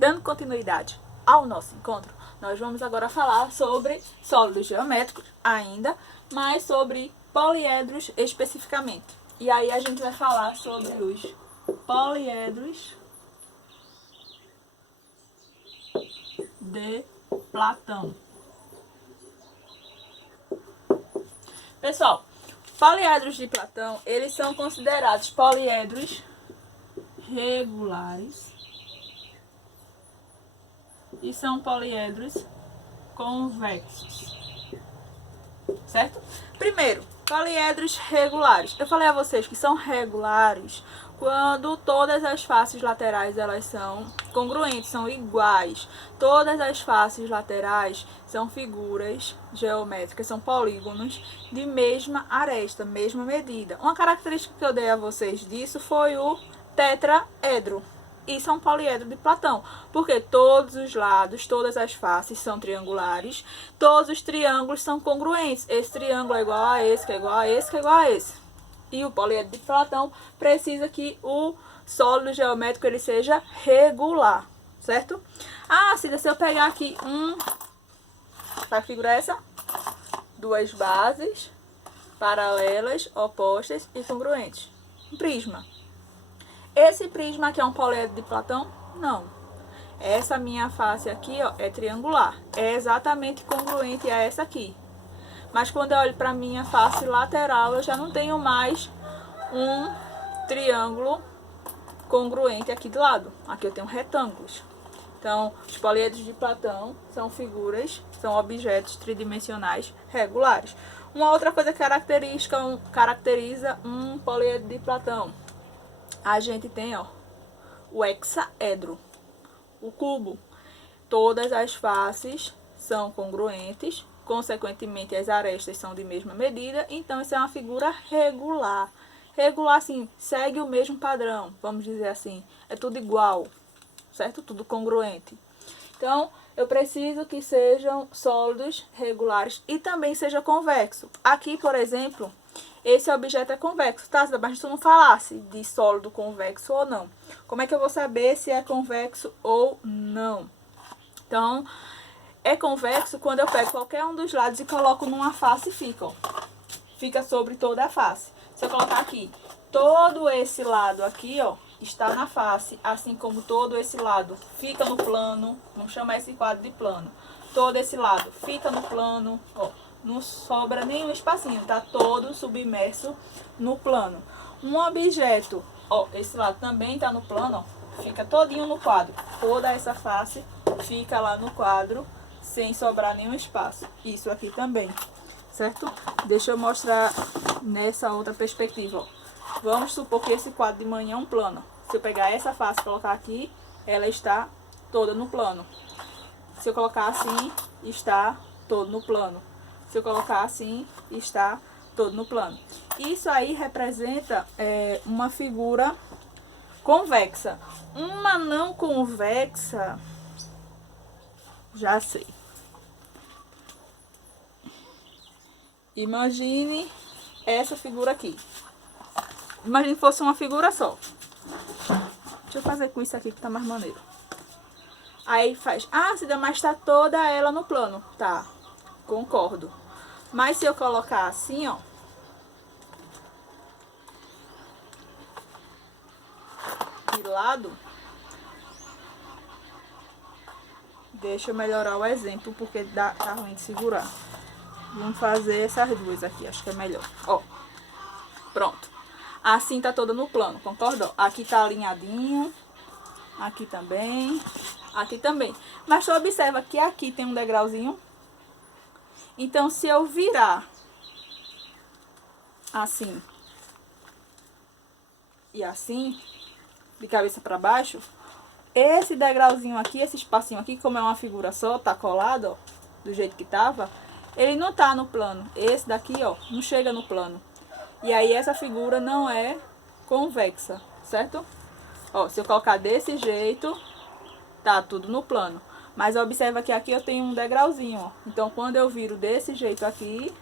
Dando continuidade ao nosso encontro, nós vamos agora falar sobre sólidos geométricos ainda, mas sobre poliedros especificamente. E aí a gente vai falar sobre os poliedros de Platão. Pessoal, poliedros de Platão, eles são considerados poliedros regulares e são poliedros convexos, certo? Primeiro, poliedros regulares. Eu falei a vocês que são regulares quando todas as faces laterais elas são congruentes, são iguais. Todas as faces laterais são figuras geométricas, são polígonos de mesma aresta, mesma medida. Uma característica que eu dei a vocês disso foi o tetraedro. Isso é um poliedro de Platão, porque todos os lados, todas as faces são triangulares, todos os triângulos são congruentes. Esse triângulo é igual a esse, que é igual a esse, que é igual a esse. E o poliedro de Platão precisa que o sólido geométrico ele seja regular, certo? Ah, Cida, se eu pegar aqui a figura é essa? Duas bases paralelas, opostas e congruentes. Um prisma. Esse prisma aqui é um poliedro de Platão? Não. Essa minha face aqui, ó, é triangular. É exatamente congruente a essa aqui. Mas quando eu olho para a minha face lateral, eu já não tenho mais um triângulo congruente aqui do lado. Aqui eu tenho retângulos. Então, os poliedros de Platão são figuras, são objetos tridimensionais regulares. Uma outra coisa que caracteriza um poliedro de Platão. A gente tem, ó, o hexaedro, o cubo. Todas as faces são congruentes, consequentemente as arestas são de mesma medida, então isso é uma figura regular. Regular, assim, segue o mesmo padrão, vamos dizer assim, é tudo igual, certo? Tudo congruente. Então, eu preciso que sejam sólidos regulares e também seja convexo. Aqui, por exemplo, esse objeto é convexo, tá? Mas se eu não falasse de sólido convexo ou não, como é que eu vou saber se é convexo ou não? Então, é convexo quando eu pego qualquer um dos lados e coloco numa face e fica, ó. Fica sobre toda a face. Se eu colocar aqui, todo esse lado aqui, ó, está na face, assim como todo esse lado fica no plano, vamos chamar esse quadro de plano. Todo esse lado fica no plano, ó. Não sobra nenhum espacinho, tá todo submerso no plano. Um objeto, ó, esse lado também tá no plano, ó, fica todinho no quadro. Toda essa face fica lá no quadro, sem sobrar nenhum espaço. Isso aqui também, certo? Deixa eu mostrar nessa outra perspectiva, ó. Vamos supor que esse quadro de manhã é um plano. Se eu pegar essa face e colocar aqui, ela está toda no plano. Se eu colocar assim, está todo no plano. Se eu colocar assim, está todo no plano. Isso aí representa uma figura convexa. Uma não convexa, já sei. Imagine essa figura aqui. Imagine que fosse uma figura só. Deixa eu fazer com isso aqui que tá mais maneiro. Aí faz, ah, Cida, mas tá toda ela no plano. Tá, concordo. Mas se eu colocar assim, ó, de lado, deixa eu melhorar o exemplo, porque tá ruim de segurar. Vamos fazer essas duas aqui, acho que é melhor. Ó, pronto. Assim tá toda no plano, concorda? Aqui tá alinhadinho, aqui também, aqui também. Mas tu observa que aqui tem um degrauzinho. Então, se eu virar assim e assim, de cabeça para baixo, esse degrauzinho aqui, esse espacinho aqui, como é uma figura só, tá colado, ó, do jeito que tava, ele não tá no plano. Esse daqui, ó, não chega no plano. E aí essa figura não é convexa, certo? Ó, se eu colocar desse jeito, tá tudo no plano. Mas observa que aqui eu tenho um degrauzinho, ó. Então, quando eu viro desse jeito aqui,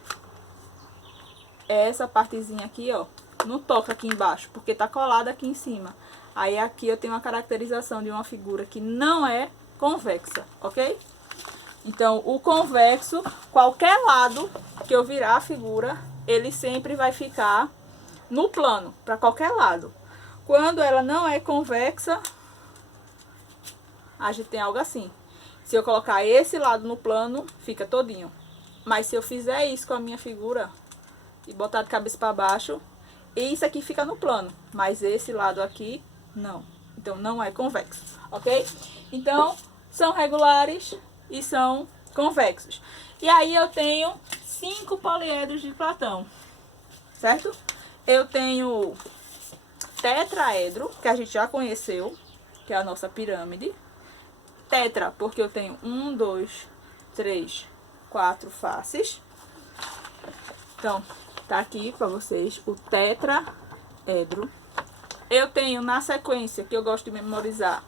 essa partezinha aqui, ó, não toca aqui embaixo, porque tá colada aqui em cima. Aí aqui eu tenho uma caracterização de uma figura que não é convexa, ok? Então, o convexo, qualquer lado que eu virar a figura, ele sempre vai ficar no plano, para qualquer lado. Quando ela não é convexa, a gente tem algo assim. Se eu colocar esse lado no plano, fica todinho. Mas se eu fizer isso com a minha figura e botar de cabeça para baixo, isso aqui fica no plano, mas esse lado aqui não. Então não é convexo, ok? Então são regulares e são convexos. E aí eu tenho 5 poliedros de Platão, certo? Eu tenho tetraedro, que a gente já conheceu, que é a nossa pirâmide. Tetra, porque eu tenho 1, 2, 3, 4 faces. Então, tá aqui para vocês o tetraedro. Eu tenho na sequência, que eu gosto de memorizar,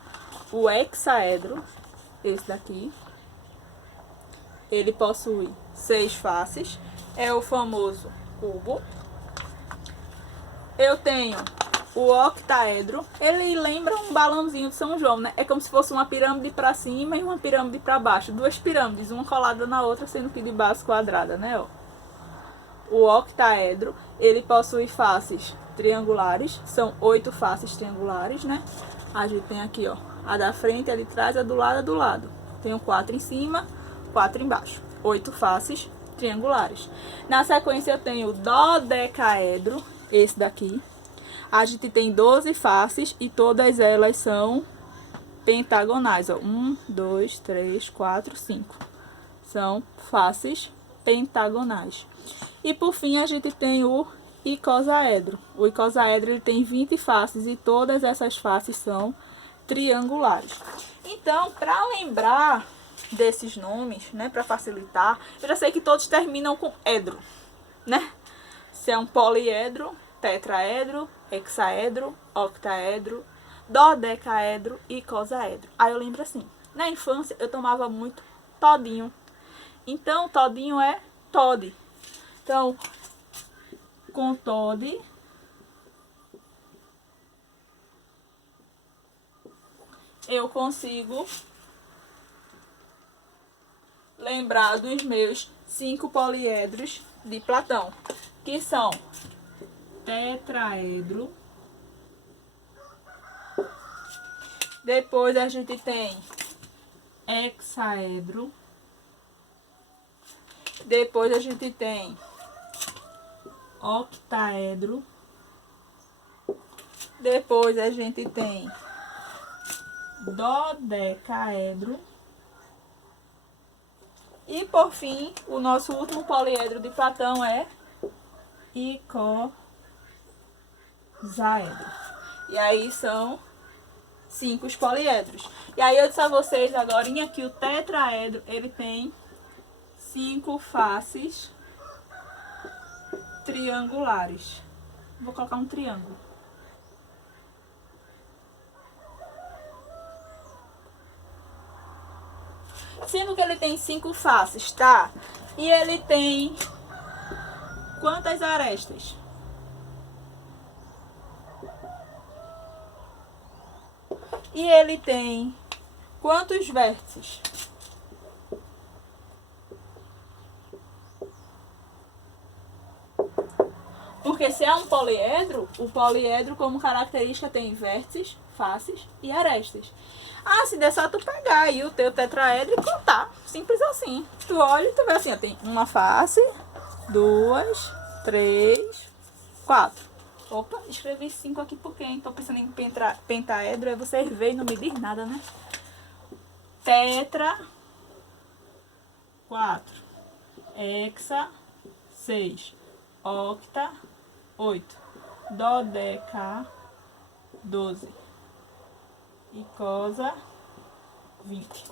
o hexaedro, esse daqui. Ele possui 6 faces, é o famoso cubo. Eu tenho o octaedro, ele lembra um balãozinho de São João, né? É como se fosse uma pirâmide para cima e uma pirâmide para baixo. Duas pirâmides, uma colada na outra, sendo que de base quadrada, né? Ó. O octaedro, ele possui faces triangulares, são 8 faces triangulares, né? A gente tem aqui, ó, a da frente, a de trás, a do lado, a do lado. Tenho 4 em cima, 4 embaixo. 8 faces triangulares. Na sequência eu tenho o dodecaedro, esse daqui. A gente tem 12 faces e todas elas são pentagonais, ó. 1, 2, 3, 4, 5. São faces pentagonais. E por fim a gente tem o icosaedro. O icosaedro ele tem 20 faces e todas essas faces são triangulares. Então, para lembrar desses nomes, né, para facilitar, eu já sei que todos terminam com edro, né? Se é um poliedro, tetraedro, hexaedro, octaedro, dodecaedro e icosaedro. Aí eu lembro assim, na infância eu tomava muito todinho. Então, todinho é tode. Então, com tode, eu consigo lembrar dos meus 5 poliedros de Platão, que são tetraedro. Depois a gente tem hexaedro. Depois a gente tem octaedro. Depois a gente tem dodecaedro. E por fim, o nosso último poliedro de Platão é icosaedro. E aí são 5 os poliedros. E aí eu disse a vocês agora que o tetraedro ele tem 5 faces triangulares. Vou colocar um triângulo. Sendo que ele tem 5 faces, tá? E ele tem quantas arestas? E ele tem quantos vértices? Porque se é um poliedro, o poliedro como característica tem vértices, faces e arestas. Ah, se der só tu pegar aí o teu tetraedro e contar. Simples assim. Tu olha e tu vê assim, ó, tem uma face, 2, 3, 4. Opa, escrevi 5 aqui porque hein? Tô pensando em pentaedro, aí vocês veem e não me diz nada, né? Tetra, 4. Hexa, 6. Octa, 8. Dodeca, 12. Icosa, 20.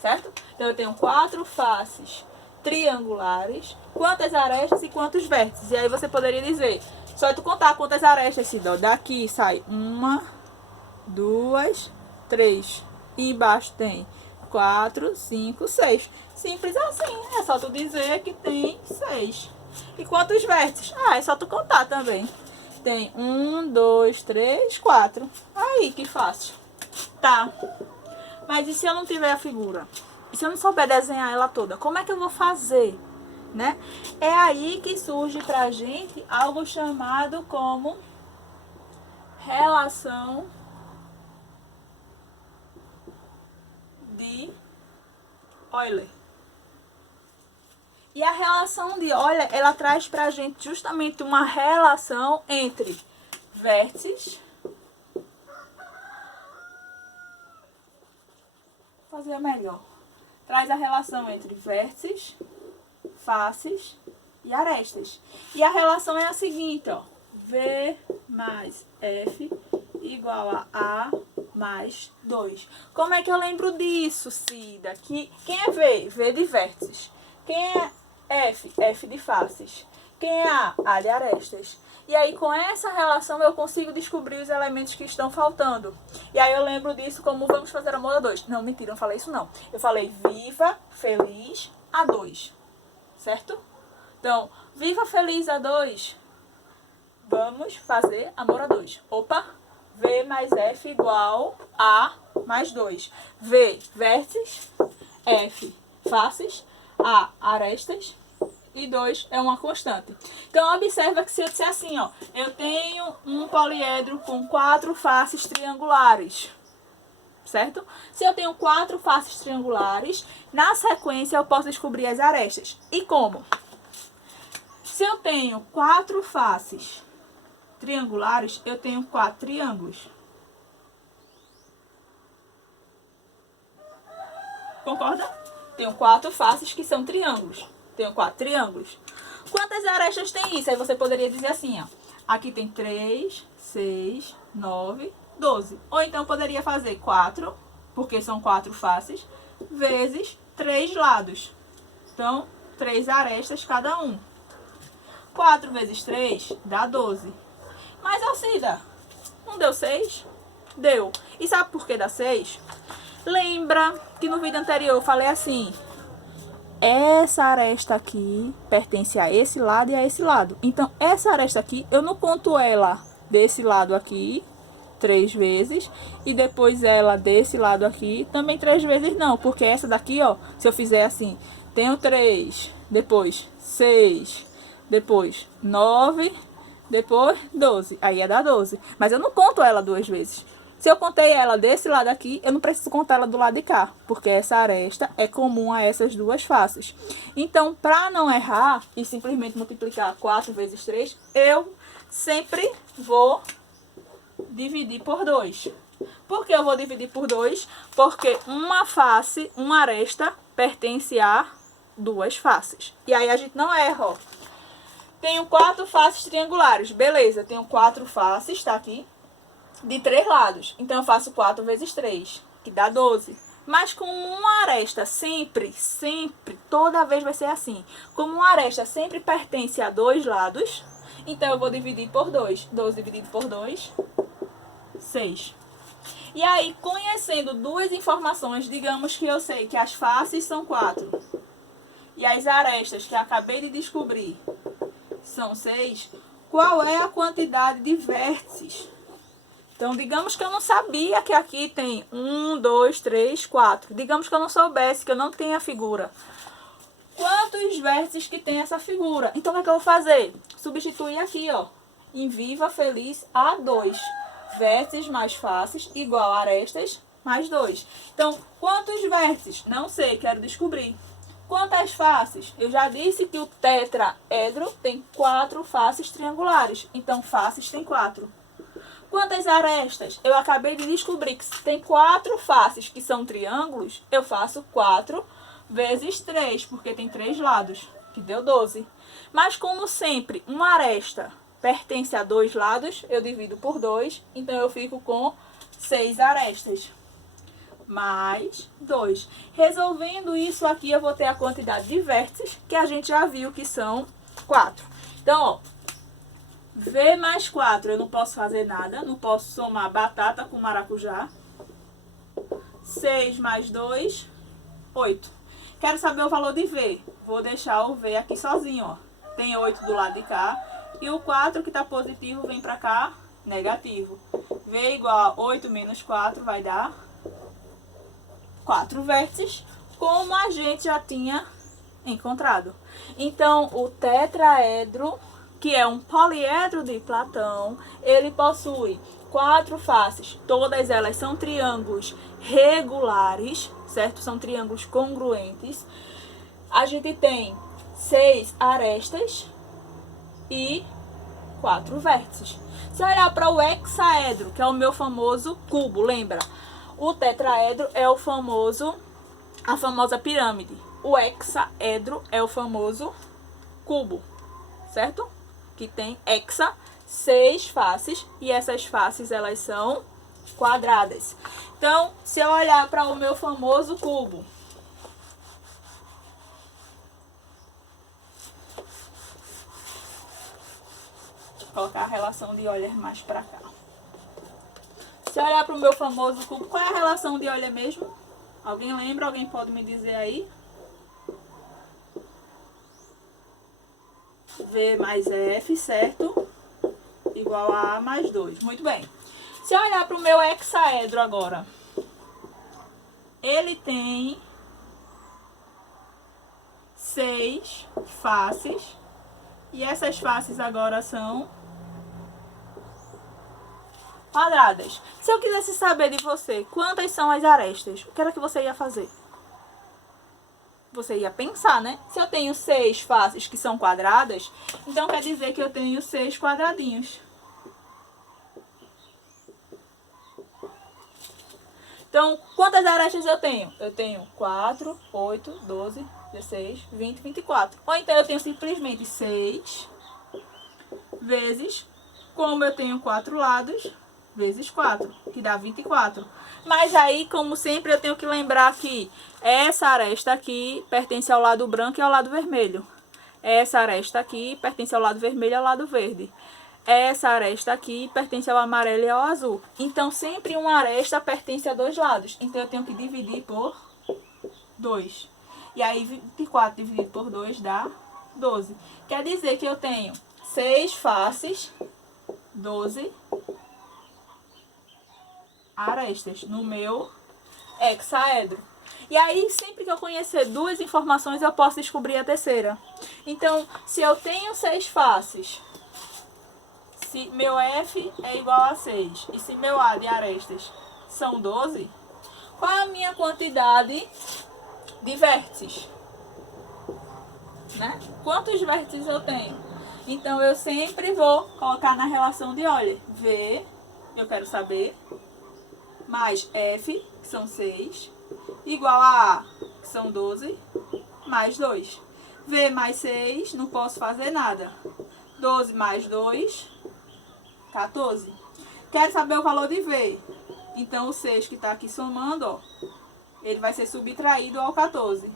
Certo? Então eu tenho 4 faces triangulares, quantas arestas e quantos vértices. E aí você poderia dizer, só tu contar quantas arestas se dá. Daqui sai 1, 2, 3. E embaixo tem 4, 5, 6. Simples assim. É só tu dizer que tem 6. E quantos vértices? Ah, é só tu contar também. tem 1, 2, 3, 4. Aí, que fácil. Tá. Mas e se eu não tiver a figura? E se eu não souber desenhar ela toda? Como é que eu vou fazer? Né? É aí que surge pra gente algo chamado como relação de Euler. E a relação de Euler, ela traz pra gente justamente uma relação entre vértices. Vou fazer melhor. Traz a relação entre vértices, faces e arestas. E a relação é a seguinte, ó. V mais F igual a mais 2. Como é que eu lembro disso, Cida? Quem é V? V de vértices. Quem é F? F de faces. Quem é A? A de arestas. E aí, com essa relação, eu consigo descobrir os elementos que estão faltando. E aí, eu lembro disso como vamos fazer a moda 2. Não, mentira, não falei isso não. Eu falei viva, feliz, A2. Certo? Então, viva, feliz, A2. Vamos fazer amor a 2. Opa! V mais F igual a mais 2. V, vértices. F, faces. A, arestas. E 2 é uma constante. Então, observa que se eu disser assim, ó. Eu tenho um poliedro com 4 faces triangulares. Certo? Se eu tenho 4 faces triangulares, na sequência eu posso descobrir as arestas. E como? Se eu tenho 4 faces triangulares, eu tenho 4 triângulos. Concorda? Tenho 4 faces que são triângulos. Tenho 4 triângulos. Quantas arestas tem isso? Aí você poderia dizer assim, ó. Aqui tem 3, 6, 9, 12. Ou então poderia fazer 4, porque são 4 faces, vezes 3 lados. Então, 3 arestas cada um. 4 vezes 3 dá 12. Mas, Alcida, não deu 6? Deu. E sabe por que dá 6? Lembra que no vídeo anterior eu falei assim, essa aresta aqui pertence a esse lado e a esse lado. Então, essa aresta aqui, eu não conto ela desse lado aqui 3 vezes e depois ela desse lado aqui também 3 vezes não, porque essa daqui, ó, se eu fizer assim, tenho 3, depois 6, depois 9, depois 12, aí ia dar 12. Mas eu não conto ela 2 vezes. Se eu contei ela desse lado aqui, eu não preciso contar ela do lado de cá, porque essa aresta é comum a essas duas faces. Então, para não errar e simplesmente multiplicar 4 vezes 3, eu sempre vou dividir por 2. Por que eu vou dividir por 2? Porque uma face, uma aresta, pertence a 2 faces. E aí a gente não erra, ó. Tenho 4 faces triangulares. Beleza, tenho 4 faces, tá aqui, de 3 lados. Então, eu faço 4 vezes 3, que dá 12. Mas como uma aresta sempre, toda vez vai ser assim. Como uma aresta sempre pertence a 2 lados, então eu vou dividir por 2. 12 dividido por 2, 6. E aí, conhecendo duas informações, digamos que eu sei que as faces são 4. E as arestas que eu acabei de descobrir são 6. Qual é a quantidade de vértices? Então, digamos que eu não sabia que aqui tem 1, 2, 3, 4. Digamos que eu não soubesse, que eu não tenho a figura. Quantos vértices que tem essa figura? Então, o que é que eu vou fazer? Substituir aqui, ó. Em viva, feliz, A2. Vértices mais faces igual a arestas mais 2. Então, quantos vértices? Não sei, quero descobrir. Quantas faces? Eu já disse que o tetraedro tem 4 faces triangulares. Então, faces tem 4. Quantas arestas? Eu acabei de descobrir que se tem 4 faces que são triângulos, eu faço 4 vezes 3, porque tem 3 lados, que deu 12. Mas como sempre, uma aresta pertence a 2 lados, eu divido por 2, então eu fico com 6 arestas. Mais 2. Resolvendo isso aqui, eu vou ter a quantidade de vértices, que a gente já viu que são 4. Então, ó, V mais 4, eu não posso fazer nada, não posso somar batata com maracujá. 6 mais 2, 8. Quero saber o valor de V. Vou deixar o V aqui sozinho, ó. Tem 8 do lado de cá E o 4 que está positivo vem para cá, negativo. V igual a 8 menos 4 vai dar 4 vértices, como a gente já tinha encontrado. Então, o tetraedro, que é um poliedro de Platão, ele possui 4 faces. Todas elas são triângulos regulares, certo? São triângulos congruentes. A gente tem 6 arestas e 4 vértices. Se olhar para o hexaedro, que é o meu famoso cubo, lembra? O tetraedro é a famosa pirâmide. O hexaedro é o famoso cubo, certo? Que tem hexa, 6 faces, e essas faces elas são quadradas. Então, se eu olhar para o meu famoso cubo, colocar a relação de Euler mais para cá. Se eu olhar para o meu famoso cubo, qual é a relação de Euler mesmo? Alguém lembra? Alguém pode me dizer aí? V mais F, certo? Igual a A mais 2. Muito bem. Se eu olhar para o meu hexaedro agora, ele tem 6 faces. E essas faces agora são quadradas. Se eu quisesse saber de você quantas são as arestas, o que era que você ia fazer? Você ia pensar, né? Se eu tenho 6 faces que são quadradas, então quer dizer que eu tenho 6 quadradinhos. Então, quantas arestas eu tenho? Eu tenho 4, 8, 12, 16, 20, 24. Ou então eu tenho simplesmente 6 vezes, como eu tenho 4 lados, vezes 4, que dá 24. Mas aí, como sempre, eu tenho que lembrar que essa aresta aqui pertence ao lado branco e ao lado vermelho. Essa aresta aqui pertence ao lado vermelho e ao lado verde. Essa aresta aqui pertence ao amarelo e ao azul. Então, sempre uma aresta pertence a 2 lados. Então, eu tenho que dividir por 2. E aí, 24 dividido por 2 dá 12. Quer dizer que eu tenho 6 faces, 12 arestas no meu hexaedro. E aí, sempre que eu conhecer 2 informações, eu posso descobrir a terceira. Então, se eu tenho 6 faces, se meu F é igual a 6 e se meu A de arestas são 12, qual é a minha quantidade de vértices? Né? Quantos vértices eu tenho? Então, eu sempre vou colocar na relação de Euler. V, eu quero saber, mais F, que são 6, igual a A, que são 12, mais 2. V mais 6, não posso fazer nada. 12 mais 2, 14. Quero saber o valor de V. Então, o 6 que está aqui somando, ó, ele vai ser subtraído ao 14.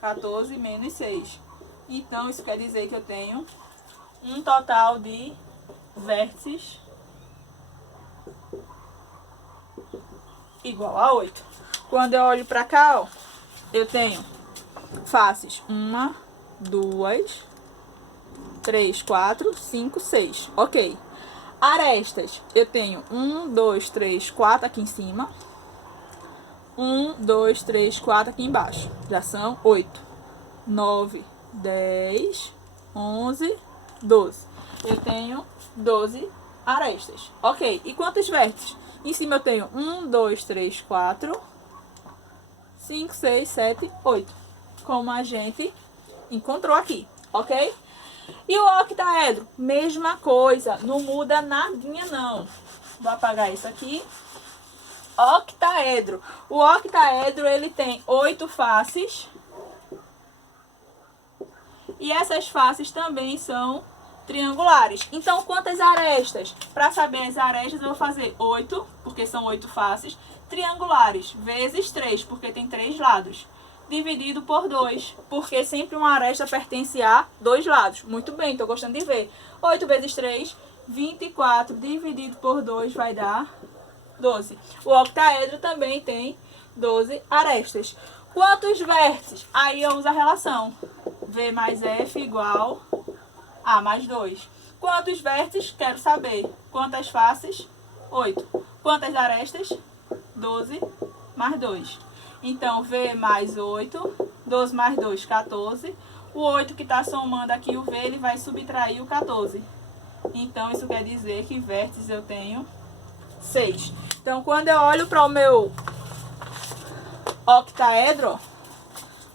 14 menos 6. Então, isso quer dizer que eu tenho um total de vértices igual a 8. Quando eu olho para cá, ó, eu tenho faces 1, 2, 3, 4, 5, 6. Ok. Arestas, eu tenho 1, 2, 3, 4 aqui em cima. 1, 2, 3, 4 aqui embaixo. Já são 8, 9, 10, 11, 12. Eu tenho 12 arestas. Ok. E quantos vértices? Em cima eu tenho 1, 2, 3, 4, 5, 6, 7, 8. Como a gente encontrou aqui. Ok? E o octaedro? Mesma coisa. Não muda nadinha, não. Vou apagar isso aqui. Octaedro. O octaedro, ele tem 8 faces. E essas faces também são triangulares. Então, quantas arestas? Para saber as arestas, eu vou fazer 8, porque são 8 faces, triangulares, vezes 3, porque tem 3 lados, dividido por 2, porque sempre uma aresta pertence a 2 lados. Muito bem, estou gostando de ver. 8 vezes 3, 24, dividido por 2 vai dar 12. O octaedro também tem 12 arestas. Quantos vértices? Aí eu uso a relação. V mais F igual A mais 2. Quantos vértices? Quero saber. Quantas faces? 8. Quantas arestas? 12 mais 2. Então, V mais 8, 12 mais 2, 14. O 8 que está somando aqui o V, ele vai subtrair o 14. Então, isso quer dizer que vértices eu tenho 6. Então, quando eu olho para o meu octaedro,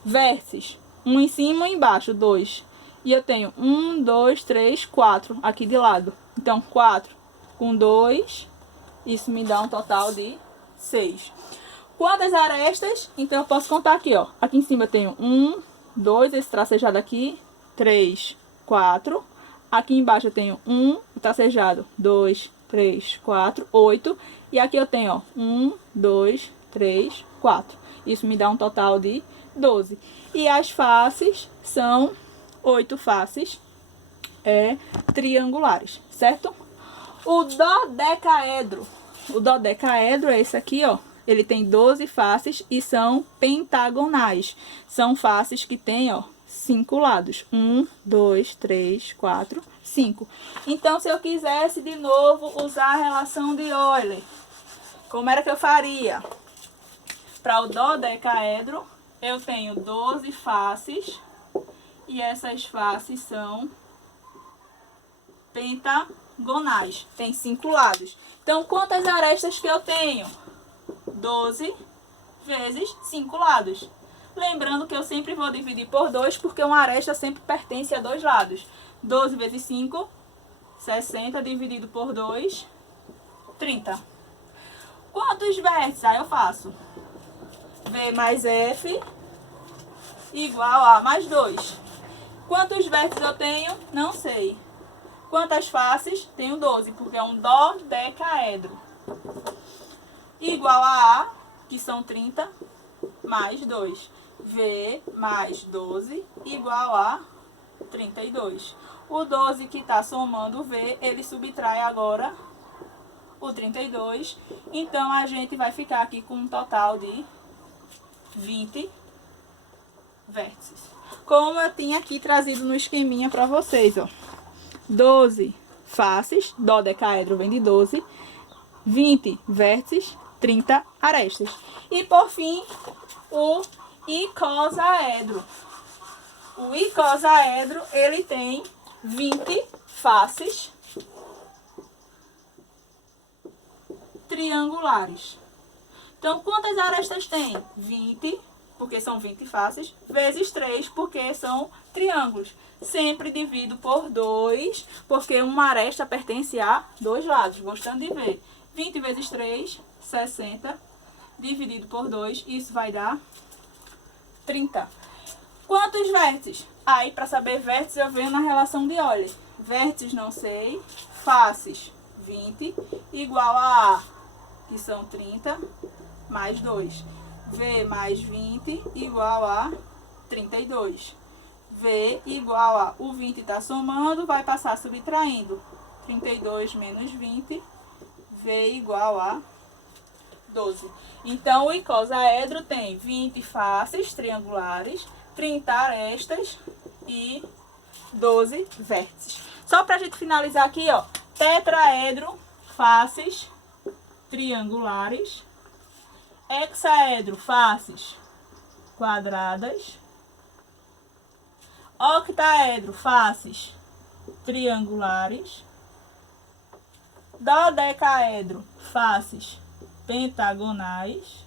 vértices, um em cima e um embaixo, 2. E eu tenho 1, 2, 3, 4 aqui de lado. Então, 4 com 2, isso me dá um total de 6. Quantas arestas? Então, eu posso contar aqui, ó. Aqui em cima eu tenho 1, 2, esse tracejado aqui, 3, 4. Aqui embaixo eu tenho 1, tracejado, 2, 3, 4, 8. E aqui eu tenho, ó, 1, 2, 3, 4. Isso me dá um total de 12. E as faces são 8 faces triangulares, certo? O dodecaedro é esse aqui, ó. Ele tem 12 faces e são pentagonais. São faces que tem, ó, 5 lados. 1, 2, 3, 4, 5. Então, se eu quisesse de novo usar a relação de Euler, como era que eu faria? Para o dodecaedro, eu tenho 12 faces e essas faces são pentagonais. Tem 5 lados. Então, quantas arestas que eu tenho? 12 vezes 5 lados. Lembrando que eu sempre vou dividir por 2, porque uma aresta sempre pertence a 2 lados. 12 vezes 5, 60, dividido por 2, 30. Quantos vértices? Aí eu faço V mais F igual a mais 2. Quantos vértices eu tenho? Não sei. Quantas faces? Tenho 12, porque é um dodecaedro. Igual a A, que são 30, mais 2. V mais 12 igual a 32. O 12 que está somando o V, ele subtrai agora o 32. Então, a gente vai ficar aqui com um total de 20 vértices. Como eu tinha aqui trazido no esqueminha para vocês, ó. 12 faces, dodecaedro vem de 12, 20 vértices, 30 arestas. E por fim, o icosaedro. O icosaedro, ele tem 20 faces triangulares. Então, quantas arestas tem? 20, porque são 20 faces, vezes 3, porque são triângulos. Sempre divido por 2, porque uma aresta pertence a 2 lados, gostando de ver. 20 vezes 3, 60, dividido por 2, isso vai dar 30. Quantos vértices? Aí, para saber vértices, eu venho na relação de Euler. Vértices não sei, faces 20, igual a A, que são 30, mais 2. V mais 20, igual a 32. V igual a, o 20 está somando, vai passar subtraindo. 32 menos 20, V igual a 12. Então, o icosaedro tem 20 faces triangulares, 30 arestas e 12 vértices. Só para a gente finalizar aqui, ó, tetraedro, faces triangulares, hexaedro, faces quadradas, octaedro, faces triangulares, dodecaedro, faces pentagonais,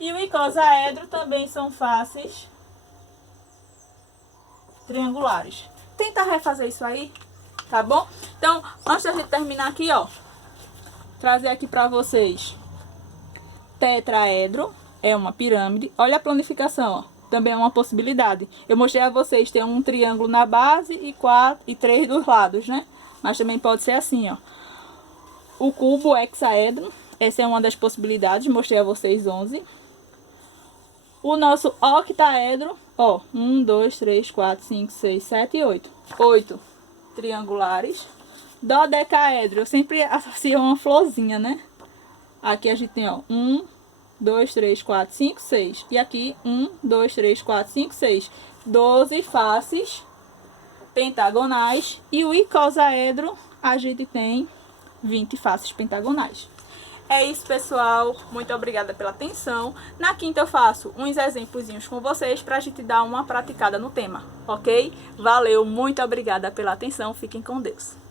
e o icosaedro também são faces triangulares. Tenta refazer isso aí, tá bom? Então, antes da gente terminar aqui, ó, trazer aqui pra vocês tetraedro, é uma pirâmide. Olha a planificação, ó. Também é uma possibilidade. Eu mostrei a vocês, tem um triângulo na base e 3 dos lados, né? Mas também pode ser assim, ó. O cubo hexaedro, essa é uma das possibilidades, mostrei a vocês 11. O nosso octaedro, ó, 1, 2, 3, 4, 5, 6, 7 e 8. 8 triangulares. Dodecaedro, eu sempre associo uma florzinha, né? Aqui a gente tem, ó, 1, 2, 3, 4, 5, 6. E aqui 1, 2, 3, 4, 5, 6. 12 faces pentagonais. E o icosaedro a gente tem 20 faces pentagonais. É isso, pessoal. Muito obrigada pela atenção. Na quinta eu faço uns exemplozinhos com vocês para a gente dar uma praticada no tema, ok? Valeu, muito obrigada pela atenção. Fiquem com Deus.